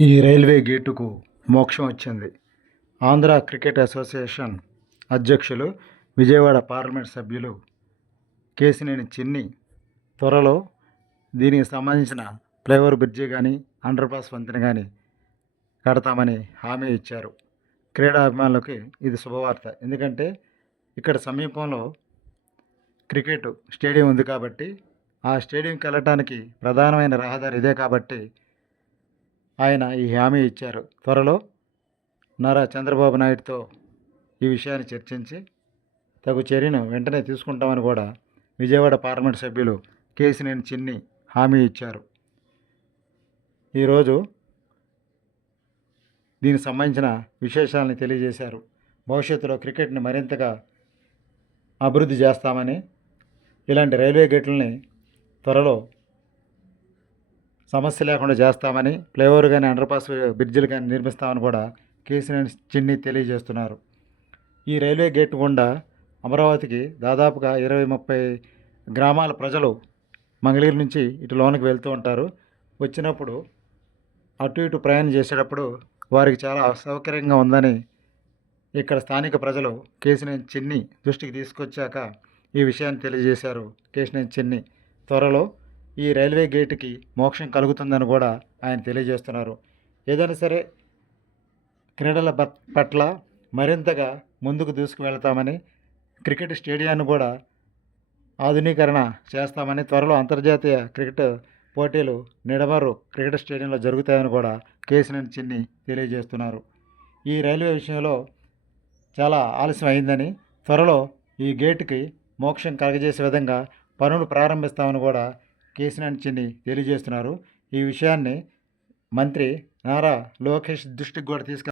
ఈ రైల్వే గేటుకు మోక్షం వచ్చింది. ఆంధ్ర క్రికెట్ అసోసియేషన్ అధ్యక్షులు విజయవాడ పార్లమెంట్ సభ్యులు కేసినేని చిన్ని త్వరలో దీనికి సంబంధించిన ఫ్లైఓవర్ బ్రిడ్జి కానీ అండర్పాస్ వంతెన కానీ కడతామని హామీ ఇచ్చారు. క్రీడా అభిమానులకి ఇది శుభవార్త. ఎందుకంటే ఇక్కడ సమీపంలో క్రికెట్ స్టేడియం ఉంది కాబట్టి ఆ స్టేడియంకి వెళ్ళటానికి ప్రధానమైన రహదారి ఇదే కాబట్టి ఆయన ఈ హామీ ఇచ్చారు. త్వరలో నారా చంద్రబాబు నాయుడుతో ఈ విషయాన్ని చర్చించి తగు చర్యను వెంటనే తీసుకుంటామని కూడా విజయవాడ పార్లమెంట్ సభ్యులు కేసినేని చిన్ని హామీ ఇచ్చారు. ఈరోజు దీనికి సంబంధించిన విశేషాలను తెలియజేశారు. భవిష్యత్తులో క్రికెట్ని మరింతగా అభివృద్ధి చేస్తామని ఇలాంటి రైల్వే గేట్లని త్వరలో సమస్య లేకుండా చేస్తామని ఫ్లైఓవర్ కానీ అండర్పాస్ బ్రిడ్జిలు కానీ నిర్మిస్తామని కూడా కేసీఆర్ చిన్ని తెలియజేస్తున్నారు. ఈ రైల్వే గేట్ గుండా అమరావతికి దాదాపుగా ఇరవై ముప్పై గ్రామాల ప్రజలు మంగళగిరి నుంచి ఇటు లోనికి వెళ్తూ ఉంటారు. వచ్చినప్పుడు అటు ఇటు ప్రయాణం చేసేటప్పుడు వారికి చాలా అసౌకర్యంగా ఉందని ఇక్కడ స్థానిక ప్రజలు కేసీఆర్ చిన్ని దృష్టికి తీసుకొచ్చాక ఈ విషయాన్ని తెలియజేశారు. కేసీఆర్ చిన్ని త్వరలో ఈ రైల్వే గేటుకి మోక్షం కలుగుతుందని కూడా ఆయన తెలియజేస్తున్నారు. ఏదైనా సరే క్రీడల పట్- పట్ల మరింతగా ముందుకు దూసుకువెళ్తామని క్రికెట్ స్టేడియాన్ని కూడా ఆధునీకరణ చేస్తామని త్వరలో అంతర్జాతీయ క్రికెట్ పోటీలు నిడమరు క్రికెట్ స్టేడియంలో జరుగుతాయని కూడా కేసినేని చిన్ని తెలియజేస్తున్నారు. ఈ రైల్వే విషయంలో చాలా ఆలస్యం అయిందని త్వరలో ఈ గేటుకి మోక్షం కలగజేసే విధంగా పనులు ప్రారంభిస్తామని కూడా కేసినేని చిన్ని తెలియజేస్తున్నారు. ఈ విషయాన్ని మంత్రి నారా లోకేష్ దృష్టికి కూడా తీసుకు